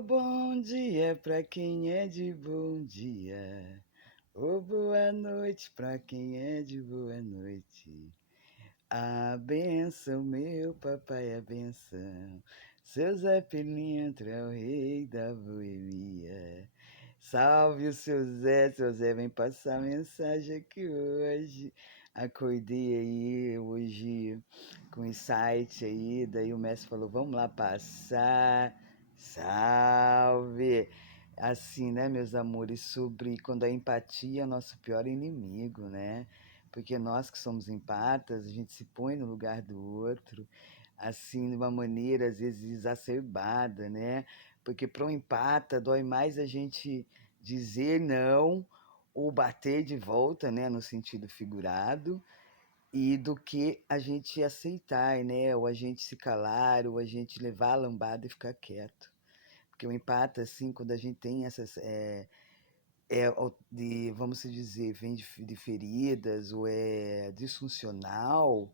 Bom dia pra quem é de bom dia. Ô boa noite pra quem é de boa noite. A benção, meu papai, a benção. Seu Zé Pilintra é o rei da boemia. Salve o seu Zé vem passar mensagem aqui hoje. Acordei aí hoje com insight aí, daí o mestre falou, vamos lá passar. Salve! Assim, né, meus amores, sobre quando a empatia é o nosso pior inimigo, né? Porque nós que somos empatas, a gente se põe no lugar do outro, assim, de uma maneira às vezes exacerbada, né? Porque para um empata dói mais a gente dizer não ou bater de volta, né, no sentido figurado, e do que a gente aceitar, né? Ou a gente se calar, ou a gente levar a lambada e ficar quieto. Porque o empata, assim, quando a gente tem essas de, vamos dizer, vem de feridas ou é disfuncional,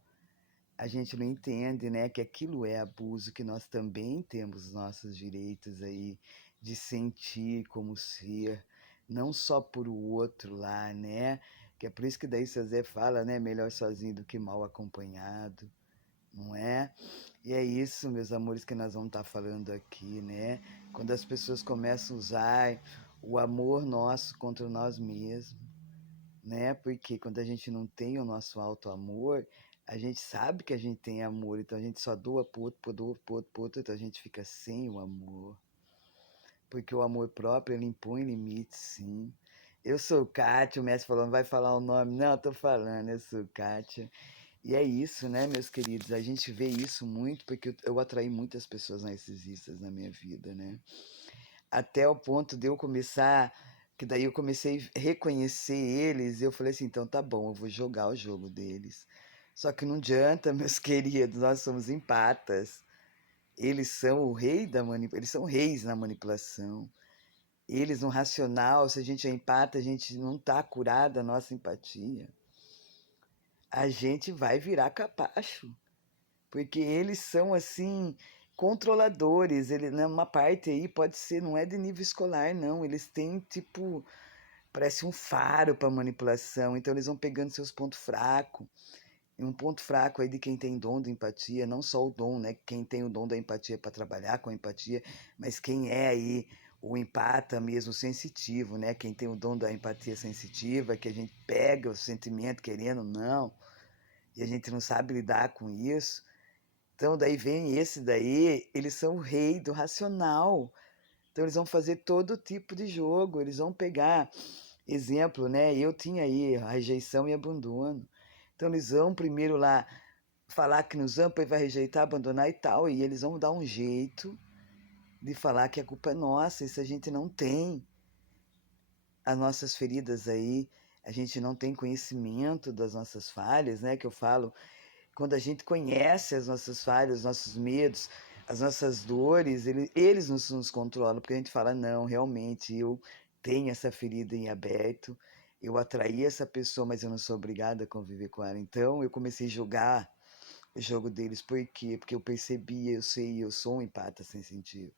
a gente não entende, né, que aquilo é abuso, que nós também temos nossos direitos aí de sentir como ser, não só por o outro lá, né? Que é por isso que daí seu Zé fala, né, melhor sozinho do que mal acompanhado, não é? E é isso, meus amores, que nós vamos estar falando aqui, né? Quando as pessoas começam a usar o amor nosso contra nós mesmos, né? Porque quando a gente não tem o nosso auto-amor, a gente sabe que a gente tem amor, então a gente só doa pro outro, doa pro outro, então a gente fica sem o amor. Porque o amor próprio, ele impõe limites, sim. Eu sou Kátia, o mestre falou, não vai falar o nome? Não, eu tô falando, eu sou Kátia. E é isso, né, meus queridos? A gente vê isso muito porque eu atraí muitas pessoas narcisistas na minha vida, né? Até o ponto de eu começar, que daí eu comecei a reconhecer eles, e eu falei assim, então tá bom, eu vou jogar o jogo deles. Só que não adianta, meus queridos, nós somos empatas. Eles são o rei da manipulação, eles são reis na manipulação. Eles no racional, se a gente é empata, a gente não tá curada a nossa empatia. A gente vai virar capacho. Porque eles são assim controladores, ele numa parte aí pode ser, não é de nível escolar não, eles têm tipo, parece um faro para manipulação, então eles vão pegando seus pontos fracos. E um ponto fraco aí de quem tem dom de empatia, não só o dom, né, quem tem o dom da empatia para trabalhar com a empatia, mas quem é aí o empata mesmo sensitivo, né, quem tem o dom da empatia sensitiva, que a gente pega o sentimento querendo não, e a gente não sabe lidar com isso. Então, daí vem esse daí, eles são o rei do racional. Então, eles vão fazer todo tipo de jogo, eles vão pegar, exemplo, né? Eu tinha aí a rejeição e abandono. Então, eles vão primeiro lá falar que nos ama, e vai rejeitar, abandonar e tal, e eles vão dar um jeito de falar que a culpa é nossa, e se a gente não tem as nossas feridas aí, a gente não tem conhecimento das nossas falhas, né? Que eu falo, quando a gente conhece as nossas falhas, os nossos medos, as nossas dores, eles nos controlam, porque a gente fala, não, realmente, eu tenho essa ferida em aberto, eu atraí essa pessoa, mas eu não sou obrigada a conviver com ela. Então, eu comecei a jogar o jogo deles. Por quê? Porque eu percebi, eu sei, eu sou um empata sensitivo.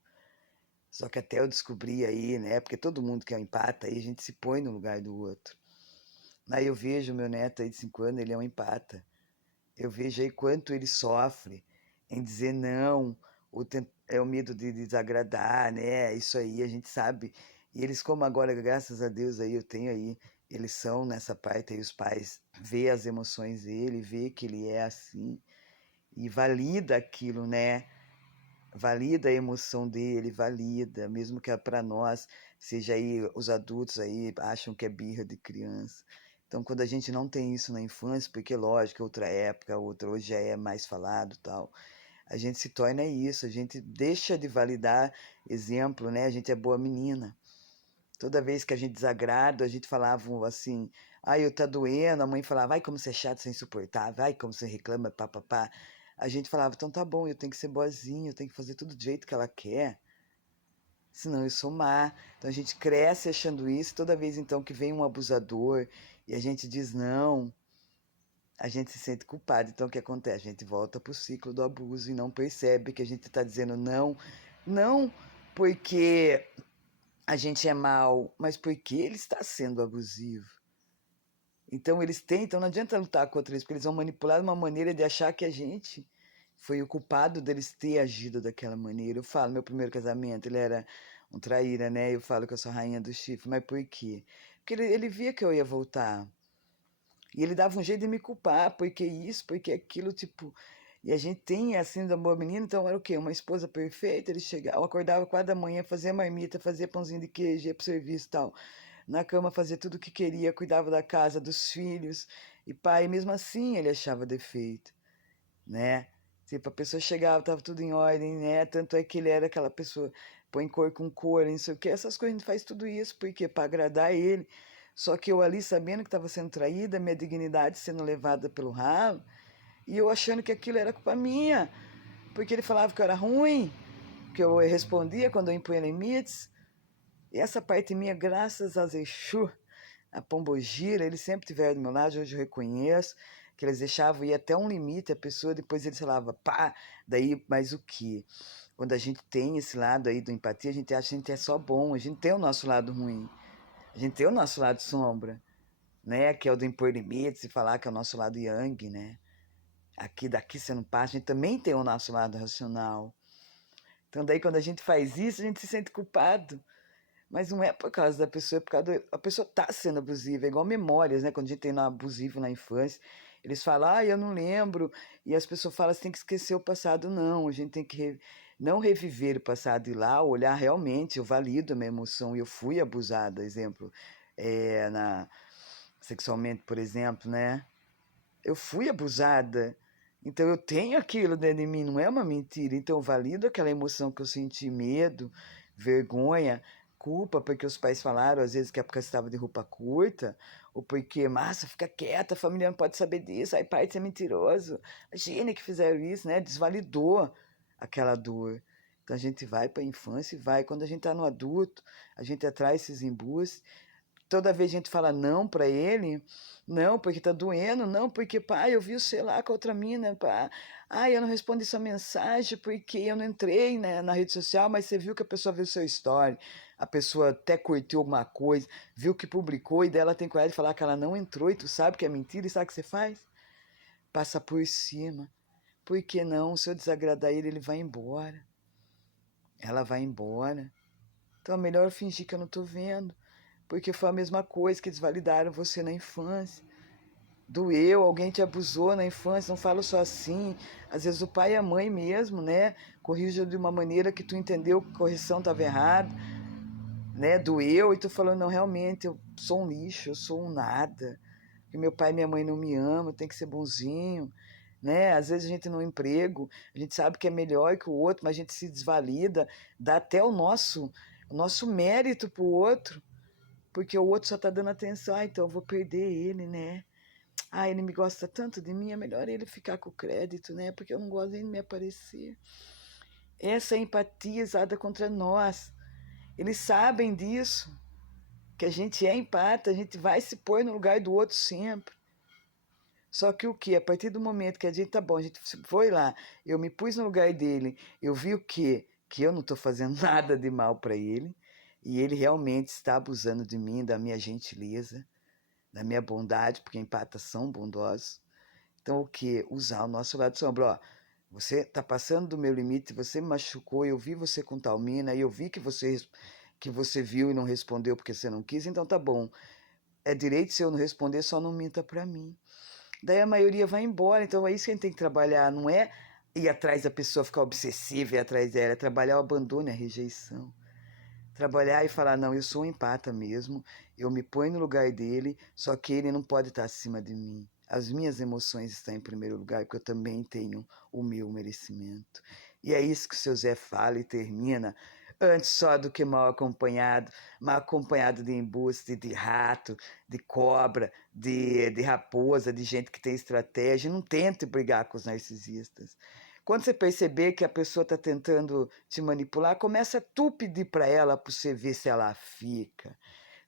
Só que até eu descobri aí, né? Porque todo mundo que é um empata, aí a gente se põe no lugar do outro. Aí eu vejo meu neto aí de 5 anos, ele é um empata. Eu vejo aí quanto ele sofre em dizer não, é o medo de desagradar, né? Isso aí a gente sabe. E eles, como agora, graças a Deus, aí eu tenho aí, eles são nessa parte aí, os pais vê as emoções dele, vê que ele é assim e valida aquilo, né? Valida a emoção dele, valida, mesmo que para nós seja aí os adultos aí acham que é birra de criança. Então, quando a gente não tem isso na infância, porque lógico, outra época, outra hoje já é mais falado, tal, a gente se torna isso, a gente deixa de validar exemplo, né? A gente é boa menina. Toda vez que a gente desagrada, a gente falava assim, ai, eu tá doendo, a mãe falava, ai, como você é chato, você é insuportável, ai, como você reclama, papapá. A gente falava, então tá bom, eu tenho que ser boazinha, eu tenho que fazer tudo do jeito que ela quer, senão eu sou má. Então a gente cresce achando isso, toda vez então que vem um abusador e a gente diz não, a gente se sente culpado. Então o que acontece? A gente volta pro ciclo do abuso e não percebe que a gente está dizendo não, não porque a gente é mal, mas porque ele está sendo abusivo. Então eles tentam, não adianta lutar contra eles, porque eles vão manipular de uma maneira de achar que a gente foi o culpado deles ter agido daquela maneira. Eu falo, meu primeiro casamento, ele era um traíra, né? Eu falo que eu sou rainha do chifre, mas por quê? Porque ele via que eu ia voltar. E ele dava um jeito de me culpar, porque isso, porque aquilo, tipo. E a gente tem assim da boa menina, então era o quê? Uma esposa perfeita. Ele chegava, eu acordava 4 da manhã, fazia marmita, fazia pãozinho de queijo, ia pro serviço e tal. Na cama fazia tudo o que queria, cuidava da casa, dos filhos. E pai, mesmo assim ele achava defeito, né? Tipo, a pessoa chegava, tava tudo em ordem, né? Tanto é que ele era aquela pessoa, põe cor com cor, não sei o quê. Essas coisas a gente faz tudo isso, porque para agradar ele. Só que eu ali, sabendo que estava sendo traída, minha dignidade sendo levada pelo ralo, e eu achando que aquilo era culpa minha, porque ele falava que eu era ruim, que eu respondia quando eu impunha limites. E essa parte minha, graças a Exu, a Pombogira, eles sempre tiveram do meu lado, hoje eu reconheço, que eles deixavam ir até um limite, a pessoa depois eles falavam, pá, daí, mas o que? Quando a gente tem esse lado aí do empatia, a gente acha que a gente é só bom, a gente tem o nosso lado ruim, a gente tem o nosso lado sombra, né, que é o do impor limites e falar que é o nosso lado yang, né, aqui daqui você não passa, a gente também tem o nosso lado racional. Então daí quando a gente faz isso, a gente se sente culpado. Mas não é por causa da pessoa, é por causa a pessoa tá sendo abusiva, é igual memórias, né? Quando a gente tem um abusivo na infância, eles falam, ah, eu não lembro, e as pessoas falam, você tem que esquecer o passado. Não, a gente tem que não reviver o passado, ir lá, olhar realmente, eu valido a minha emoção, eu fui abusada, exemplo, sexualmente, por exemplo, né? Eu fui abusada, então eu tenho aquilo dentro de mim, não é uma mentira, então eu valido aquela emoção que eu senti, medo, vergonha, culpa, porque os pais falaram, às vezes, que é porque você estava de roupa curta, ou porque, massa, fica quieta, a família não pode saber disso, aí pai, você é mentiroso. Imagina que fizeram isso, né? Desvalidou aquela dor. Então a gente vai para a infância e vai. Quando a gente está no adulto, a gente atrai esses embustes. Toda vez a gente fala não para ele, não, porque tá doendo, não, porque, pai, eu vi o sei lá com a outra mina, pá. Ah, eu não respondi sua mensagem porque eu não entrei, né, na rede social, mas você viu que a pessoa viu seu story, a pessoa até curtiu alguma coisa, viu que publicou e dela tem coragem de falar que ela não entrou e tu sabe que é mentira e sabe o que você faz? Passa por cima. Por que não? Se eu desagradar ele, ele vai embora. Ela vai embora. Então é melhor eu fingir que eu não tô vendo. Porque foi a mesma coisa que desvalidaram você na infância. Doeu, alguém te abusou na infância, não falo só assim. Às vezes o pai e a mãe mesmo, né? Corrija de uma maneira que tu entendeu que a correção estava errada, né? Doeu e tu falou, não, realmente, eu sou um lixo, eu sou um nada. Que meu pai e minha mãe não me amam, tem que ser bonzinho, né? Às vezes a gente no emprego, a gente sabe que é melhor que o outro, mas a gente se desvalida, dá até o nosso mérito pro outro, porque o outro só tá dando atenção, ah, então eu vou perder ele, né? Ah, ele me gosta tanto de mim, é melhor ele ficar com o crédito, né? Porque eu não gosto nem de me aparecer. Essa é a empatia usada contra nós. Eles sabem disso, que a gente é empata, a gente vai se pôr no lugar do outro sempre. Só que o que? A partir do momento que a gente, tá bom, a gente foi lá, eu me pus no lugar dele, eu vi o quê? Que eu não estou fazendo nada de mal para ele, e ele realmente está abusando de mim, da minha gentileza, da minha bondade, porque empatas são bondosos. Então, o que? Usar o nosso lado sombra. Ó, você está passando do meu limite, você me machucou, eu vi você com tal mina, e eu vi que você viu e não respondeu porque você não quis, então tá bom. É direito se eu não responder, só não minta para mim. Daí a maioria vai embora, então é isso que a gente tem que trabalhar, não é ir atrás da pessoa, ficar obsessiva e ir atrás dela, é trabalhar o abandono e a rejeição. Trabalhar e falar, não, eu sou um empata mesmo, eu me ponho no lugar dele, só que ele não pode estar acima de mim. As minhas emoções estão em primeiro lugar, porque eu também tenho o meu merecimento. E é isso que o seu Zé fala e termina. Antes só do que mal acompanhado de embuste, de rato, de cobra, de raposa, de gente que tem estratégia. Não tente brigar com os narcisistas. Quando você perceber que a pessoa está tentando te manipular, começa tu pedir para ela, para você ver se ela fica.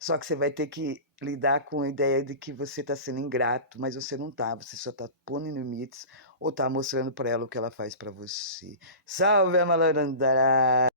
Só que você vai ter que lidar com a ideia de que você está sendo ingrato, mas você não está, você só está pondo limites ou está mostrando para ela o que ela faz para você. Salve a malandragem!